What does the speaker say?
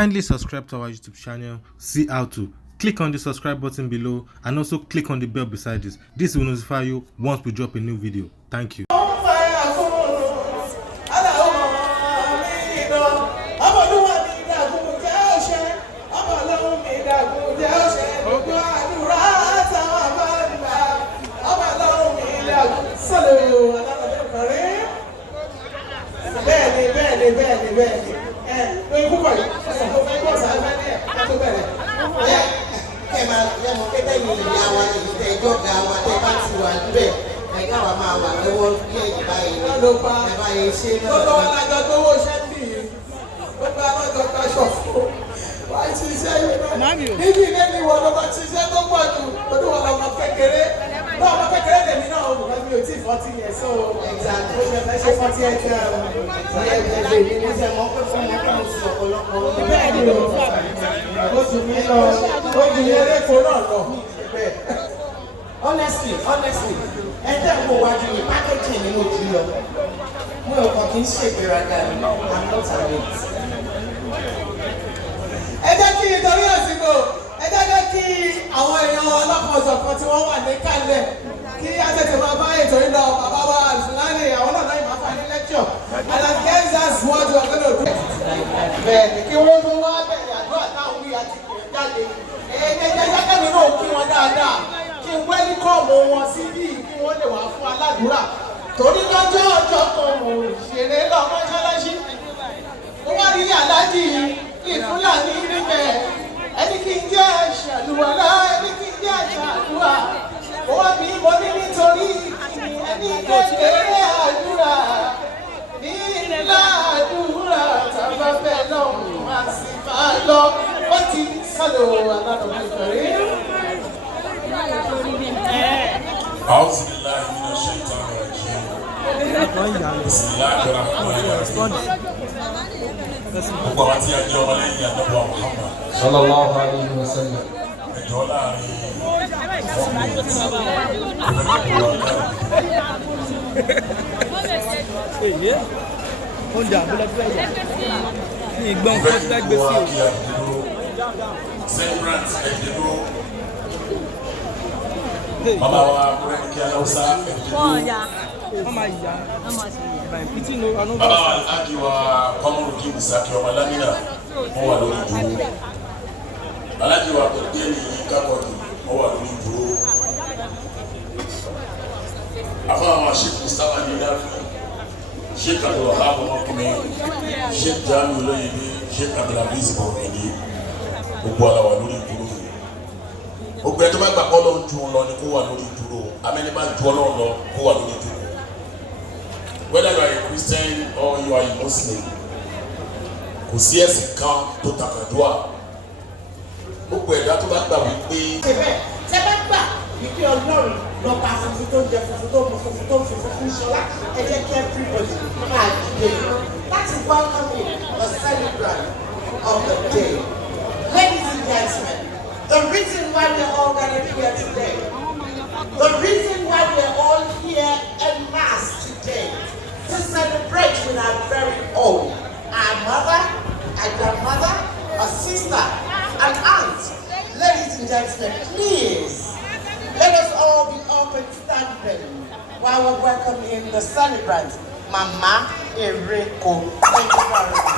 Kindly subscribe to our YouTube channel, see how to. Click on the subscribe button below and also click on the bell beside this. This will notify you once we drop a new video. Thank you. Honestly, and then go watch the packaging in Ojilo. We are talking shape again. I'm not a bit. Ẹ jẹ́ kí nítorí àsìkò ẹ jẹ́ kí àwọn èèyàn ọlọ́pọ̀ọ̀sọ̀ kan tí wọ́n wà ní kálẹ̀ kí á tètè máa bá ètò yìí lọ bàbá wa àlùfáàní àwọn náà láì máa fà ní lẹ́kṣọ̀ and I guess that's what we are going to do. Bẹ́ẹ̀ni kí wọ́n tún wá bẹ̀rẹ̀ àdúrà táwọn wí àti kìí jáde ẹ̀ẹ́dẹ́gbẹ́jẹ́ mi náà kí wọ́n dáadáa kí n wẹ́líkọ̀mù wọn síbí kí wọ́n lè wá fún aládùúrà torí lọ́jọ́ ọjọ́ kan mò ń ṣeré lọ mọ́ṣáláṣí ó wá rí aláàjì ìfúlàní níbẹ̀ ẹni kí n jẹ́ ṣàlùwàlá ẹni kí n jẹ́ ṣàlùwà ó wá bí mo ní nítorí ẹni kékeré àdúrà ní ńlá àdúrà tàbá fẹ́ lọ́hùn á sì máa lọ wọ́n ti sálò aládùúgbò ìfẹ̀rẹ́. أعوذ بالله من الشيطان الرجيم بسم الله الرحمن الرحيم gbogbo àwọn tí a jẹ́ ọmọ lẹ́yìn àdọ́gbà Muhammad sallallahu alayhi wa sallam ẹjọ́ láàrin Mama wa kí aláwùsá bàbá wa láti wa kọ́mọ̀rù kí ìsàkí ọmọ lámìnà wọ́n wà lórí dúró aláàjì wa tó dé ní kákọ̀tù wọ́n wà lórí dúró afọ́ àwọn sheikh mustapha ní ìdáfí sheikh abdulwahab ọmọkùnrin sheikh jami olóyèdè sheikh abdulaziz bọ̀wẹ̀dì gbogbo ara wà lórí dúró gbogbo ẹ̀ tó bá gbà kọ́ ló ń ju lọ ni kó wà lórí dúró amẹ́ni bá ju ọlọ́run lọ kó wà lórí dúró. Whether you are a Christian or you are a Muslim, kò sí ẹ̀sìn kan tó takàdúrà. Gbogbo ẹ̀dá tó bá gbà wípé. Ṣé bá gbà wípé Ọlọ́run lọ bá funfun tó ń jẹ funfun tó ń mu funfun tó ń fi funfun ṣọlá ẹ jẹ́ kí everybody máa dìde láti welcome you the celebrant of the day. Ladies and gentlemen, the reason why we are all gathered here today, the reason why we are all here en masse today, to celebrate with our very own, our mother, our grandmother, our sister, and aunt. Ladies and gentlemen, please, let us all be up and standing while we're welcoming the celebrant, Mama Ereko. Thank you very much.